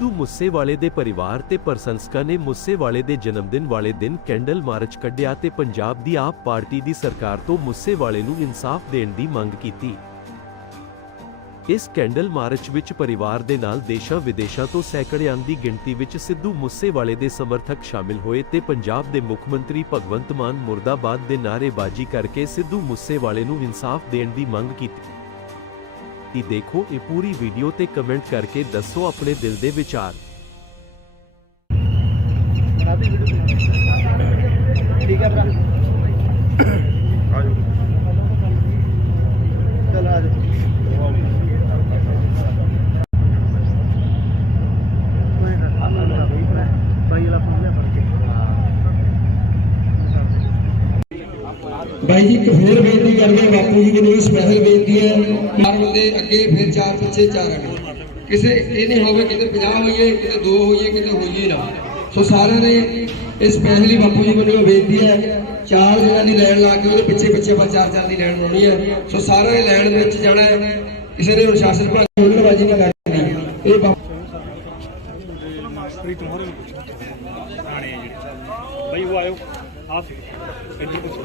ਸਿੱਧੂ ਮੂਸੇਵਾਲੇ ਦੇ ਪਰਿਵਾਰ ਤੇ ਪ੍ਰਸ਼ੰਸਕਾਂ ਨੇ ਮੂਸੇਵਾਲੇ ਦੇ ਜਨਮਦਿਨ ਵਾਲੇ ਦਿਨ ਕੈਂਡਲ ਮਾਰਚ ਕੱਢਿਆ ਤੇ ਪੰਜਾਬ ਦੀ ਆਪ ਪਾਰਟੀ ਦੀ ਸਰਕਾਰ ਤੋਂ ਮੂਸੇਵਾਲੇ ਨੂੰ ਇਨਸਾਫ ਦੇਣ ਦੀ ਮੰਗ ਕੀਤੀ। ਇਸ ਕੈਂਡਲ ਮਾਰਚ ਵਿੱਚ ਪਰਿਵਾਰ ਦੇ ਨਾਲ ਦੇਸ਼ਾਂ ਵਿਦੇਸ਼ਾਂ ਤੋਂ ਸੈਂਕੜਿਆਂ ਦੀ ਗਿਣਤੀ ਵਿੱਚ ਸਿੱਧੂ ਮੂਸੇਵਾਲੇ ਦੇ ਸਮਰਥਕ ਸ਼ਾਮਿਲ ਹੋਏ ਤੇ ਪੰਜਾਬ ਦੇ ਮੁੱਖ ਮੰਤਰੀ ਭਗਵੰਤ ਮਾਨ ਮੁਰਦਾਬਾਦ ਦੇ ਨਾਅਰੇਬਾਜ਼ੀ ਕਰਕੇ ਸਿੱਧੂ ਮੂਸੇਵਾਲੇ ਨੂੰ ਇਨਸਾਫ ਦੇਣ ਦੀ ਮੰਗ ਕੀਤੀ। ਕਿ ਦੇਖੋ ਇਹ ਪੂਰੀ ਵੀਡੀਓ ਤੇ ਕਮੈਂਟ ਕਰਕੇ ਦੱਸੋ ਆਪਣੇ ਦਿਲ ਦੇ ਵਿਚਾਰ। ਠੀਕ ਹੈ ਭਰਾ। ਆਜੋ ਚਲ ਆ ਜਾ ਬਾਈ ਵਾਲਾ ਫੋਨ ਲੈ ਫੜ ਕੇ ਬਾਈ ਜੀ ਇੱਕ ਹੋਰ ਬੇਨਤੀ ਕਰਦੇ ਬਾਪੂ ਜੀ ਨੂੰ ਸਪੈਸ਼ਲ ਬੇਨਤੀ ਹੈ ਚਾਰ ਬੰਦੇ ਅੱਗੇ ਫਿਰ ਚਾਰ ਪਿੱਛੇ ਚਾਰ ਅੱਗੇ। ਕਿਸੇ ਇਹ ਨਹੀਂ ਹੋਵੇ ਕਿਤੇ 50 ਹੋਈਏ, ਕਿਤੇ 2 ਹੋਈਏ, ਕਿਤੇ ਹੋਈਏ ਨਾ। ਸੋ ਸਾਰਿਆਂ ਨੇ ਇਹ ਸਪੈਸ਼ਲੀ ਬਾਪੂ ਜੀ ਵੱਲੋਂ ਬੇਨਤੀ ਹੈ, ਚਾਰ ਜਣਾਂ ਦੀ ਲਾਈਨ ਲਾ ਕੇ ਉਹਦੇ ਪਿੱਛੇ ਪਿੱਛੇ ਆਪਾਂ ਚਾਰ ਚਾਰ ਦੀ ਲਾਈਨ ਬਣਾਉਣੀ ਹੈ। ਸੋ ਸਾਰਿਆਂ ਨੇ ਲਾਈਨ ਵਿੱਚ ਜਾਣਾ ਹੈ, ਕਿਸੇ ਨੇ ਅਨੁਸ਼ਾਸਨ ਬਣਾ ਹੁਲੜਬਾਜ਼ੀ ਨਹੀਂ ਕਰਨੀ ਇਹ ਬਾਪੂ ਭਾਈ ਉਹ ਆਇਓ ਆ ਇੱਧਰ ਪੁੱਛੋ